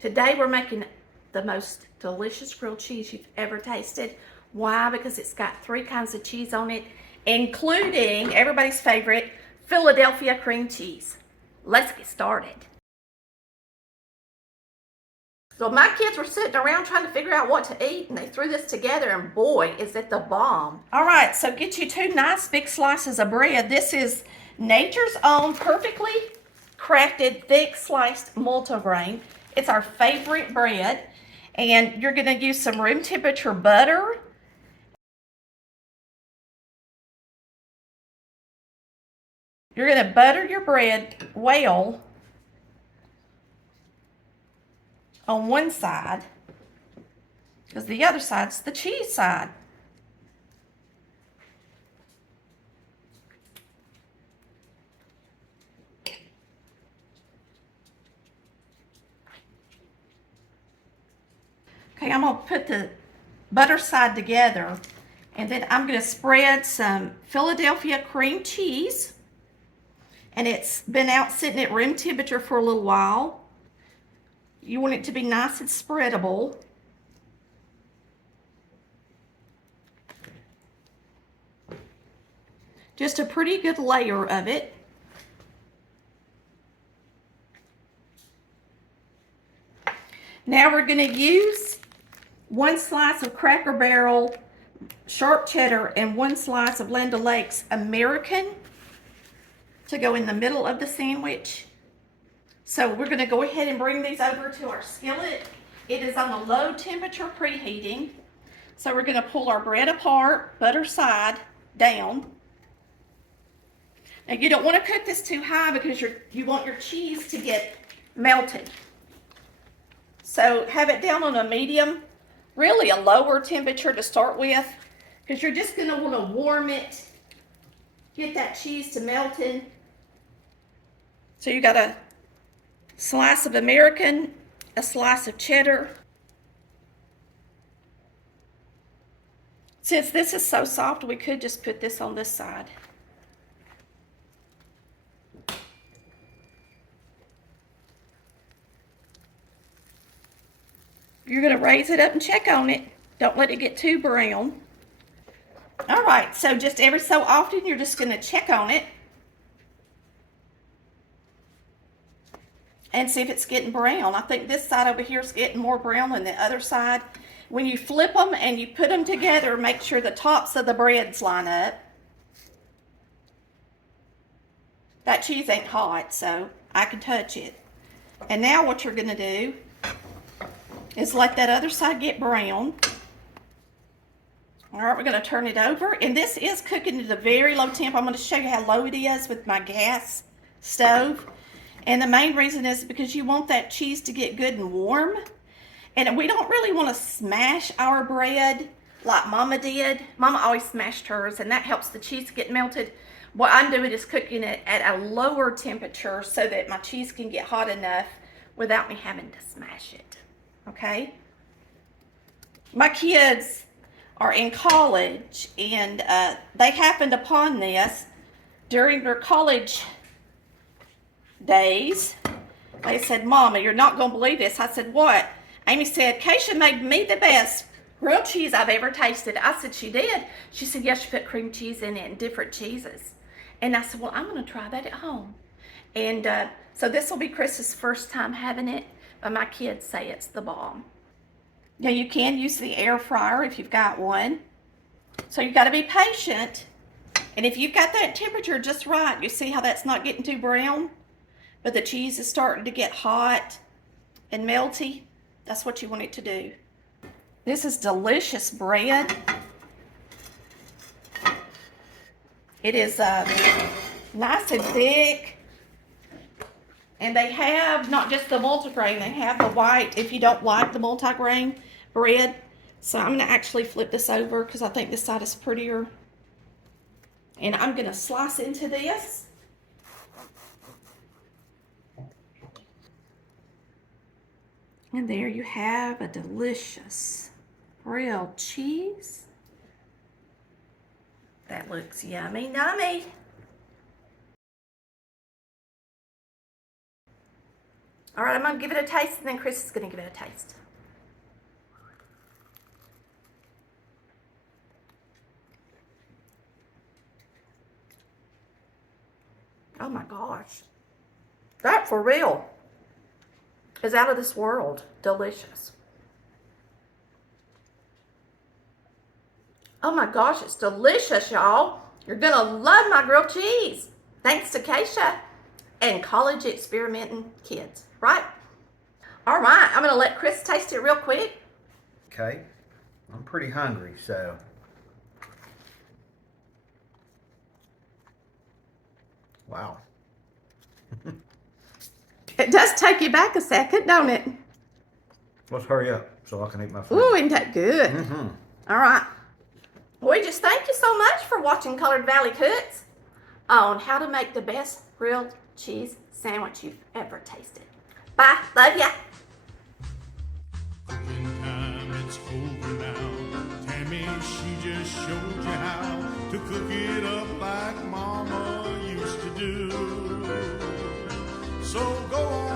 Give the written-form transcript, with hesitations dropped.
Today we're making the most delicious grilled cheese you've ever tasted. Why? Because it's got 3 kinds of cheese on it, including everybody's favorite, Philadelphia cream cheese. Let's get started. So my kids were sitting around trying to figure out what to eat, and they threw this together, and boy, is it the bomb. All right, so get you 2 nice big slices of bread. This is Nature's Own perfectly crafted thick sliced multigrain. It's our favorite bread, and you're going to use some room temperature butter. You're going to butter your bread well on one side, because the other side's the cheese side. Okay, I'm going to put the butter side together, and then I'm going to spread some Philadelphia cream cheese, and it's been out sitting at room temperature for a little while. You want it to be nice and spreadable. Just a pretty good layer of it. Now we're going to use 1 slice of Cracker Barrel sharp cheddar and 1 slice of Land O'Lakes American to go in the middle of the sandwich. So we're going to go ahead and bring these over to our skillet. It is on a low temperature preheating. So we're going to pull our bread apart, butter side down. Now you don't want to cook this too high because you want your cheese to get melted. So have it down on a medium, really a lower temperature to start with, because you're just going to want to warm it, get that cheese to melting. So you got a slice of American, a slice of cheddar. Since this is so soft, we could just put this on this side. You're going to raise it up and check on it. Don't let it get too brown. All right, so just every so often, you're just going to check on it and see if it's getting brown. I think this side over here is getting more brown than the other side. When you flip them and you put them together, make sure the tops of the breads line up. That cheese ain't hot, so I can touch it. And now what you're going to do is let that other side get brown. All right, we're going to turn it over, and this is cooking at a very low temp. I'm going to show you how low it is with my gas stove, and the main reason is because you want that cheese to get good and warm, and we don't really want to smash our bread like Mama did. Mama always smashed hers, and that helps the cheese get melted. What I'm doing is cooking it at a lower temperature so that my cheese can get hot enough without me having to smash it. Okay? My kids are in college, and they happened upon this during their college days. They said, "Mama, you're not going to believe this." I said, "What?" Amy said, "Keisha made me the best grilled cheese I've ever tasted." I said, "She did?" She said, "Yes, she put cream cheese in it and different cheeses." And I said, "Well, I'm going to try that at home." And so this will be Chris's first time having it, but my kids say it's the bomb. Now you can use the air fryer if you've got one. So you got to be patient. And if you've got that temperature just right, you see how that's not getting too brown, but the cheese is starting to get hot and melty. That's what you want it to do. This is delicious bread. It is nice and thick. And they have not just the multigrain, they have the white if you don't like the multigrain bread. So I'm going to actually flip this over because I think this side is prettier. And I'm going to slice into this. And there you have a delicious grilled cheese. That looks yummy, yummy. All right, I'm gonna give it a taste, and then Chris is gonna give it a taste. Oh my gosh. That for real is out of this world delicious. Oh my gosh, it's delicious, y'all. You're gonna love my grilled cheese. Thanks to Keisha and college experimenting kids, right? All right, I'm gonna let Chris taste it real quick. Okay, I'm pretty hungry, so. Wow. It does take you back a second, don't it? Let's hurry up so I can eat my food. Ooh, isn't that good? Mm-hmm. All right. We just thank you so much for watching Colored Valley Cooks on how to make the best grilled cheese sandwich you've ever tasted. Bye. Love ya. Cooking time, it's over now. Tammy, she just showed you how to cook it up like Mama used to do. So go on.